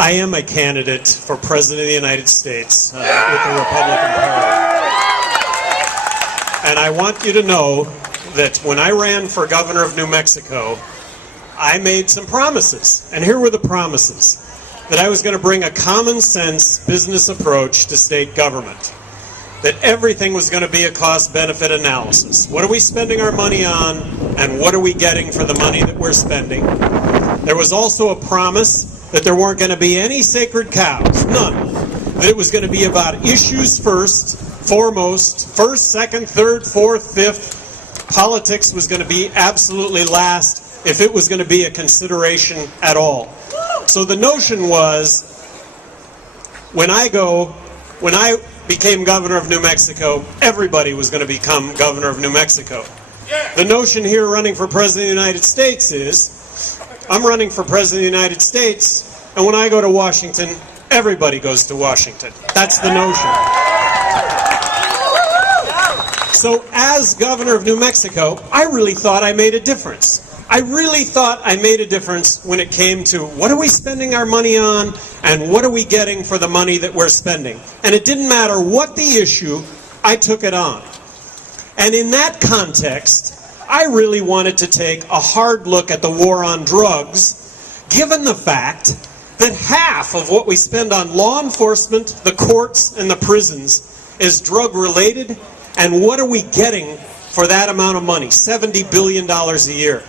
I am a candidate for President of the United States with the Republican Party. And I want you to know that when I ran for governor of New Mexico, I made some promises. And here were the promises. That I was going to bring a common sense business approach to state government. That everything was going to be a cost-benefit analysis. What are we spending our money on, and what are we getting for the money that we're spending? There was also a promise that there weren't going to be any sacred cows, none. That it was going to be about issues first, foremost, first, second, third, fourth, fifth. Politics was going to be absolutely last if it was going to be a consideration at all. So the notion was, when I became governor of New Mexico, everybody was going to become governor of New Mexico. The notion here running for President of the United States is, I'm running for President of the United States, and when I go to Washington, everybody goes to Washington. That's the notion. So as governor of New Mexico, I really thought I made a difference. I really thought I made a difference when it came to what are we spending our money on and what are we getting for the money that we're spending. And it didn't matter what the issue, I took it on. And in that context, I really wanted to take a hard look at the war on drugs, given the fact that half of what we spend on law enforcement, the courts, and the prisons is drug-related, and what are we getting for that amount of money? $70 billion a year.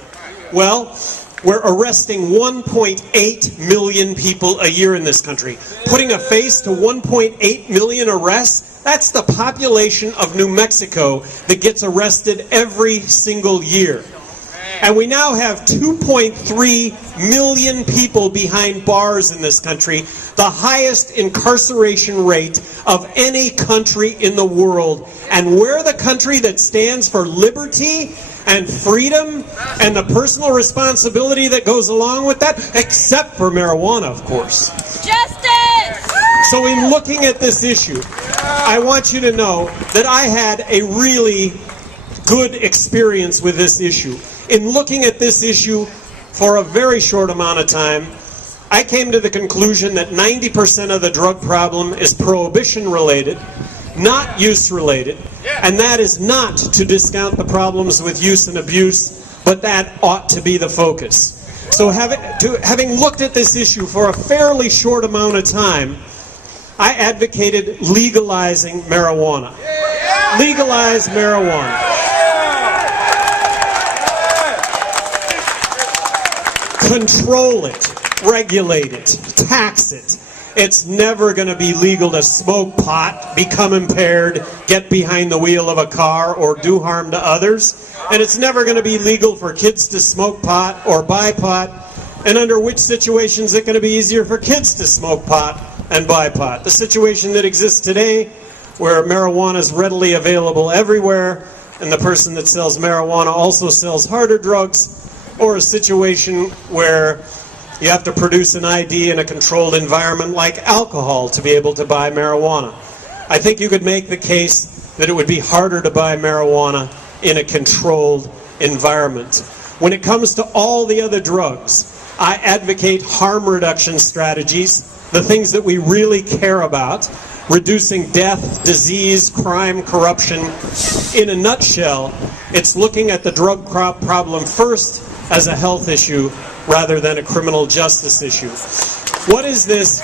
Well, we're arresting 1.8 million people a year in this country. Putting a face to 1.8 million arrests, that's the population of New Mexico that gets arrested every single year. And we now have 2.3 million people behind bars in this country, the highest incarceration rate of any country in the world. And we're the country that stands for liberty and freedom and the personal responsibility that goes along with that, except for marijuana, of course. Justice! So in looking at this issue, I want you to know that I had a really good experience with this issue. In looking at this issue for a very short amount of time, I came to the conclusion that 90% of the drug problem is prohibition-related, not use-related, and that is not to discount the problems with use and abuse, but that ought to be the focus. So having looked at this issue for a fairly short amount of time, I advocated legalizing marijuana. Legalize marijuana. Control it, regulate it, tax it. It's never going to be legal to smoke pot, become impaired, get behind the wheel of a car, or do harm to others. And it's never going to be legal for kids to smoke pot or buy pot. And under which situation is it going to be easier for kids to smoke pot and buy pot? The situation that exists today, where marijuana is readily available everywhere, and the person that sells marijuana also sells harder drugs, or a situation where you have to produce an ID in a controlled environment like alcohol to be able to buy marijuana. I think you could make the case that it would be harder to buy marijuana in a controlled environment. When it comes to all the other drugs, I advocate harm reduction strategies, the things that we really care about, reducing death, disease, crime, corruption. In a nutshell, it's looking at the drug problem first as a health issue rather than a criminal justice issue. What is this?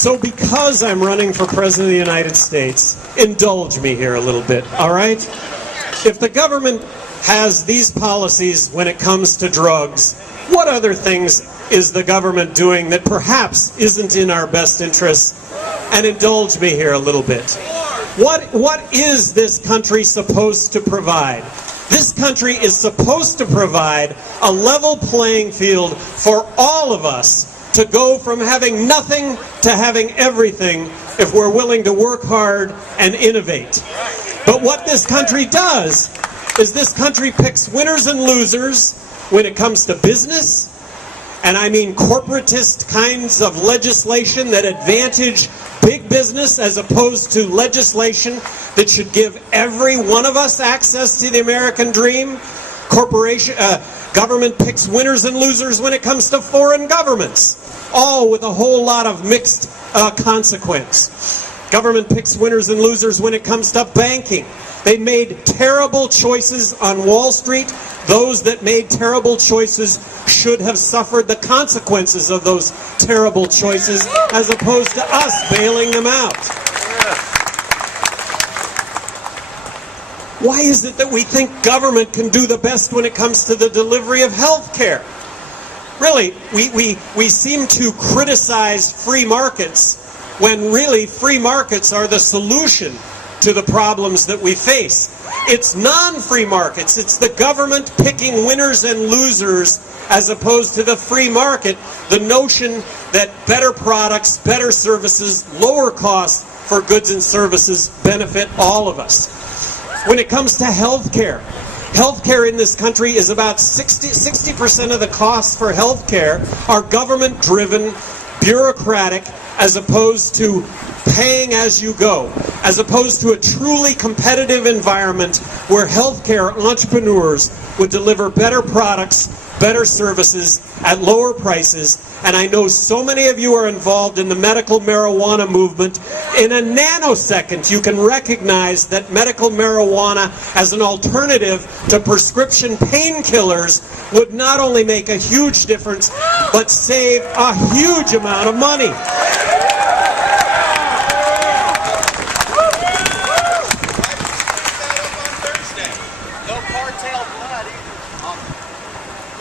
So because I'm running for President of the United States, indulge me here a little bit, all right? If the government has these policies when it comes to drugs, what other things is the government doing that perhaps isn't in our best interest? And indulge me here a little bit. What is this country supposed to provide? This country is supposed to provide a level playing field for all of us to go from having nothing to having everything if we're willing to work hard and innovate. But what this country does is this country picks winners and losers when it comes to business, and I mean corporatist kinds of legislation that advantage big business as opposed to legislation that should give every one of us access to the American dream. Government picks winners and losers when it comes to foreign governments, all with a whole lot of mixed consequence. Government picks winners and losers when it comes to banking. They made terrible choices on Wall Street. Those that made terrible choices should have suffered the consequences of those terrible choices, as opposed to us bailing them out. Why is it that we think government can do the best when it comes to the delivery of health care? Really, we seem to criticize free markets when really free markets are the solution to the problems that we face. It's non-free markets. It's the government picking winners and losers as opposed to the free market. The notion that better products, better services, lower costs for goods and services benefit all of us. When it comes to health care in this country is about 60% of the costs for health care are government-driven, bureaucratic, as opposed to paying as you go, as opposed to a truly competitive environment where healthcare entrepreneurs would deliver better products, better services at lower prices. And I know so many of you are involved in the medical marijuana movement. In a nanosecond, you can recognize that medical marijuana as an alternative to prescription painkillers would not only make a huge difference, but save a huge amount of money.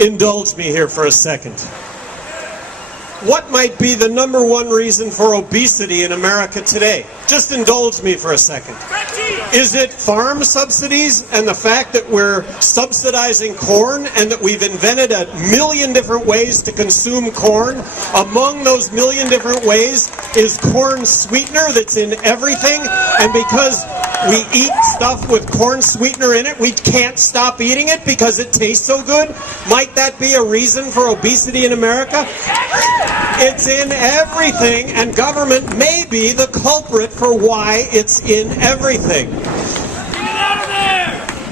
Indulge me here for a second. What might be the number one reason for obesity in America today? Just indulge me for a second. Is it farm subsidies and the fact that we're subsidizing corn and that we've invented a million different ways to consume corn? Among those million different ways is corn sweetener that's in everything, and because we eat stuff with corn sweetener in it, we can't stop eating it because it tastes so good? Might that be a reason for obesity in America? It's in everything, and government may be the culprit for why it's in everything.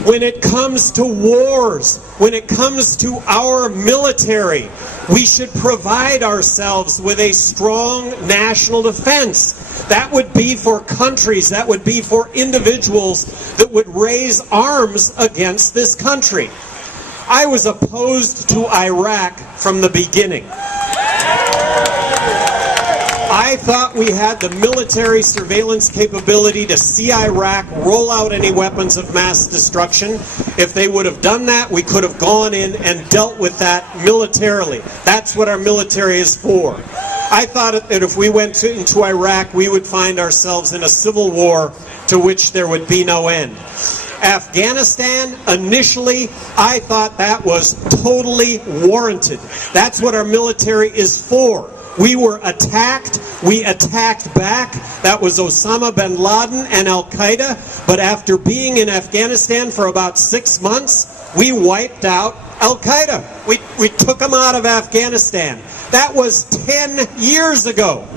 When it comes to wars, when it comes to our military, we should provide ourselves with a strong national defense. That would be for countries, that would be for individuals that would raise arms against this country. I was opposed to Iraq from the beginning. I thought we had the military surveillance capability to see Iraq roll out any weapons of mass destruction. If they would have done that, we could have gone in and dealt with that militarily. That's what our military is for. I thought that if we went into Iraq, we would find ourselves in a civil war to which there would be no end. Afghanistan, initially, I thought that was totally warranted. That's what our military is for. We were attacked. We attacked back. That was Osama bin Laden and Al-Qaeda. But after being in Afghanistan for about 6 months, we wiped out Al-Qaeda. We took them out of Afghanistan. That was 10 years ago.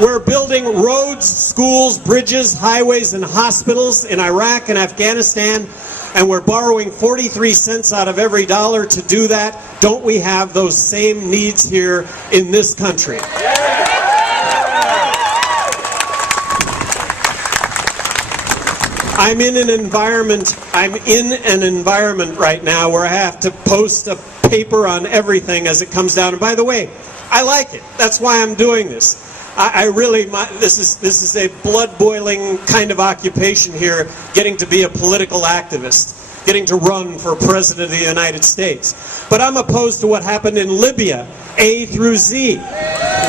We're building roads, schools, bridges, highways, and hospitals in Iraq and Afghanistan, and we're borrowing 43 cents out of every dollar to do that. Don't we have those same needs here in this country? I'm in an environment right now where I have to post a paper on everything as it comes down. And by the way, I like it. That's why I'm doing this. This is a blood-boiling kind of occupation here, getting to be a political activist, getting to run for President of the United States. But I'm opposed to what happened in Libya, A through Z.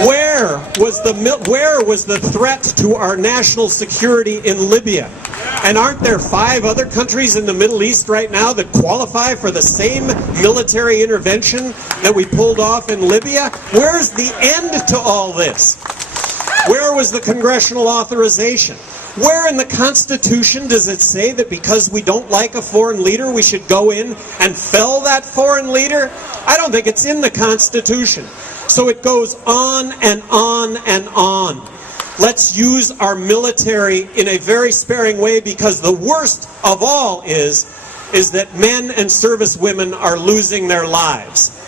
Where was the threat to our national security in Libya? And aren't there 5 other countries in the Middle East right now that qualify for the same military intervention that we pulled off in Libya? Where's the end to all this? Where was the congressional authorization? Where in the Constitution does it say that because we don't like a foreign leader, we should go in and fell that foreign leader? I don't think it's in the Constitution. So it goes on and on and on. Let's use our military in a very sparing way, because the worst of all is is that men and service women are losing their lives.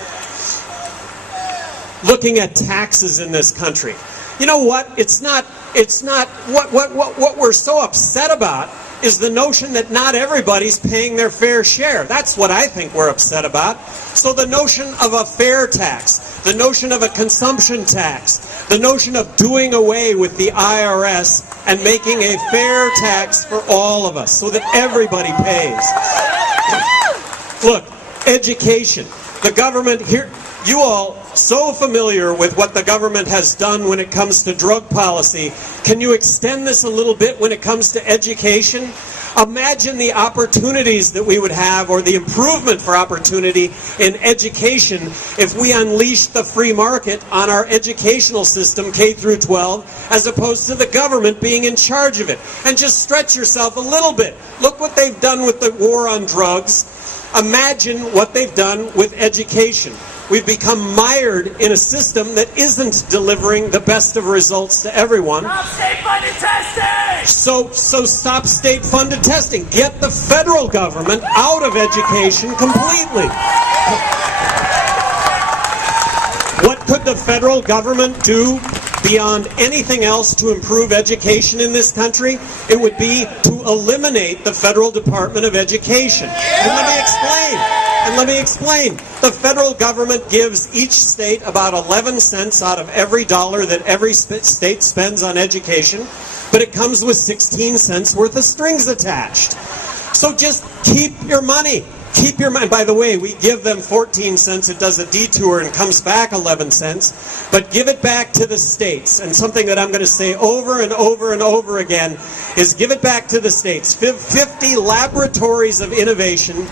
Looking at taxes in this country. You know what? It's not what we're so upset about is the notion that not everybody's paying their fair share. That's what I think we're upset about. So the notion of a fair tax, the notion of a consumption tax, the notion of doing away with the IRS and making a fair tax for all of us so that everybody pays. Look, education. The government here, you all so familiar with what the government has done when it comes to drug policy. Can you extend this a little bit when it comes to education? Imagine the opportunities that we would have, or the improvement for opportunity in education, if we unleashed the free market on our educational system, K through 12, as opposed to the government being in charge of it. And just stretch yourself a little bit. Look what they've done with the war on drugs. Imagine what they've done with education. We've become mired in a system that isn't delivering the best of results to everyone. Stop state-funded testing! So stop state-funded testing. Get the federal government out of education completely. What could the federal government do beyond anything else to improve education in this country? It would be to eliminate the Federal Department of Education. And let me explain. The federal government gives each state about 11 cents out of every dollar that every state spends on education, but it comes with 16 cents worth of strings attached. So just keep your money. Keep your money. By the way, we give them 14 cents. It does a detour and comes back 11 cents. But give it back to the states. And something that I'm going to say over and over and over again is give it back to the states. 50 laboratories of innovation,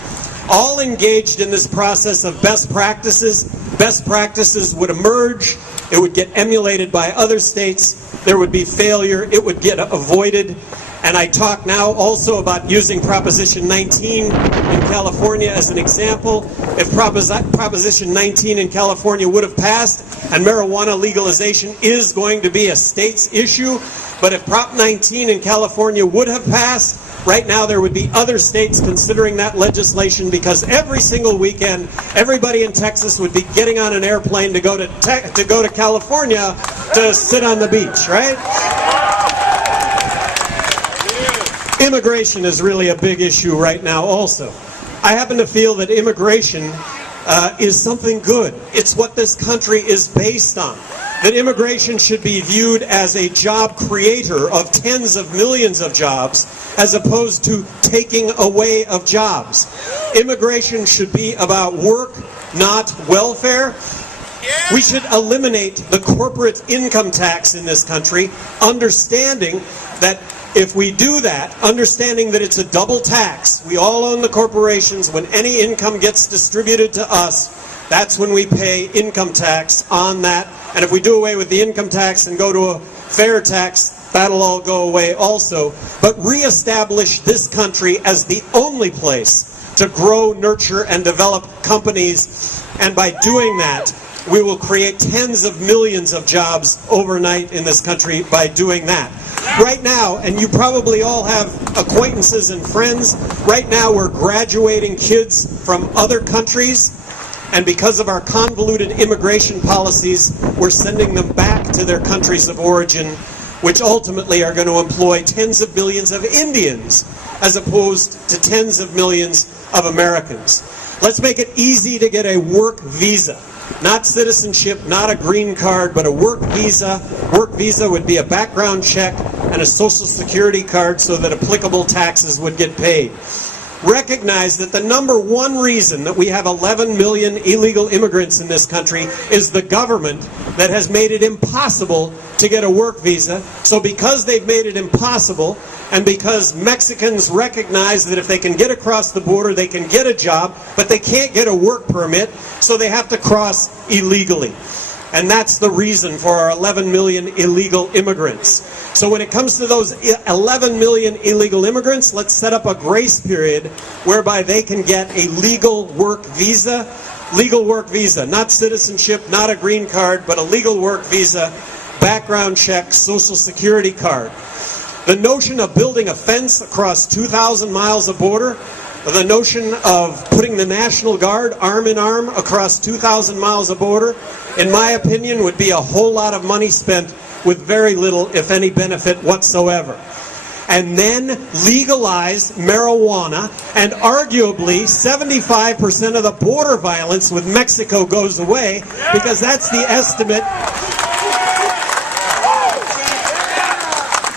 all engaged in this process of best practices. Best practices would emerge. It would get emulated by other states. There would be failure. It would get avoided. And I talk now also about using Proposition 19 in California as an example. If Proposition 19 in California would have passed, and marijuana legalization is going to be a state's issue, but if Prop 19 in California would have passed, right now there would be other states considering that legislation, because every single weekend, everybody in Texas would be getting on an airplane to go to California to sit on the beach, right? Immigration is really a big issue right now also. I happen to feel that immigration is something good. It's what this country is based on. That immigration should be viewed as a job creator of tens of millions of jobs, as opposed to taking away of jobs. Immigration should be about work, not welfare. We should eliminate the corporate income tax in this country, understanding that if we do that, understanding that it's a double tax, we all own the corporations. When any income gets distributed to us, that's when we pay income tax on that. And if we do away with the income tax and go to a fair tax, that'll all go away also. But reestablish this country as the only place to grow, nurture, and develop companies. And by doing that, we will create tens of millions of jobs overnight in this country by doing that. Right now, and you probably all have acquaintances and friends, right now we're graduating kids from other countries, and because of our convoluted immigration policies, we're sending them back to their countries of origin, which ultimately are going to employ tens of millions of Indians as opposed to tens of millions of Americans. Let's make it easy to get a work visa. Not citizenship, not a green card, but a work visa. Work visa would be a background check and a social security card so that applicable taxes would get paid. Recognize that the number one reason that we have 11 million illegal immigrants in this country is the government that has made it impossible to get a work visa. So because they've made it impossible, and because Mexicans recognize that if they can get across the border, they can get a job, but they can't get a work permit, so they have to cross illegally. And that's the reason for our 11 million illegal immigrants. So when it comes to those 11 million illegal immigrants, let's set up a grace period whereby they can get a legal work visa. Legal work visa, not citizenship, not a green card, but a legal work visa, background check, social security card. The notion of building a fence across 2,000 miles of border, The notion of putting the National Guard arm in arm across 2,000 miles of border, in my opinion, would be a whole lot of money spent with very little, if any, benefit whatsoever. And then legalize marijuana, and arguably 75% of the border violence with Mexico goes away, because that's the estimate.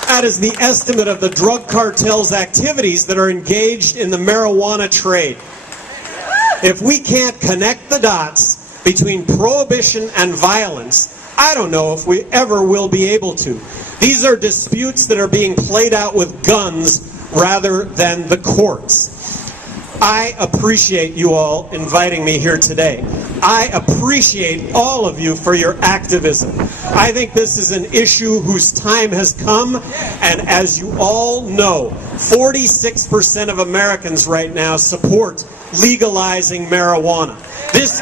That is the estimate of the drug cartel's activities that are engaged in the marijuana trade. If we can't connect the dots between prohibition and violence, I don't know if we ever will be able to. These are disputes that are being played out with guns rather than the courts. I appreciate you all inviting me here today. I appreciate all of you for your activism. I think this is an issue whose time has come, and as you all know, 46% of Americans right now support legalizing marijuana. This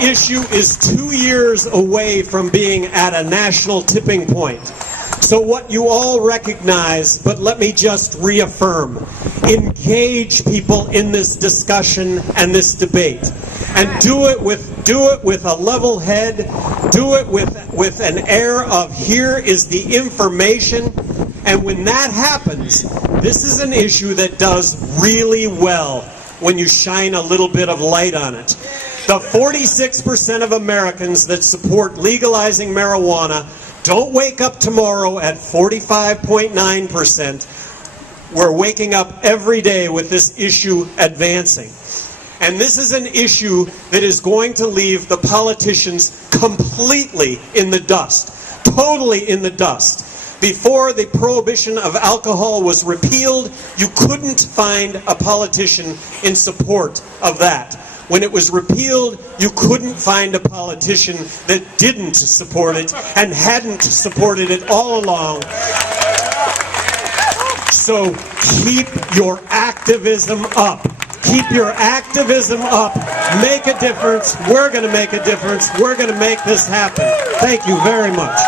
issue is 2 years away from being at a national tipping point. So what you all recognize, but let me just reaffirm, engage people in this discussion and this debate, and do it with a level head, do it with an air of here is the information, and when that happens, this is an issue that does really well when you shine a little bit of light on it. The 46% of Americans that support legalizing marijuana don't wake up tomorrow at 45.9%. We're waking up every day with this issue advancing. And this is an issue that is going to leave the politicians completely in the dust, totally in the dust. Before the prohibition of alcohol was repealed, you couldn't find a politician in support of that. When it was repealed, you couldn't find a politician that didn't support it and hadn't supported it all along. So keep your activism up. Keep your activism up. Make a difference. We're going to make a difference. We're going to make this happen. Thank you very much.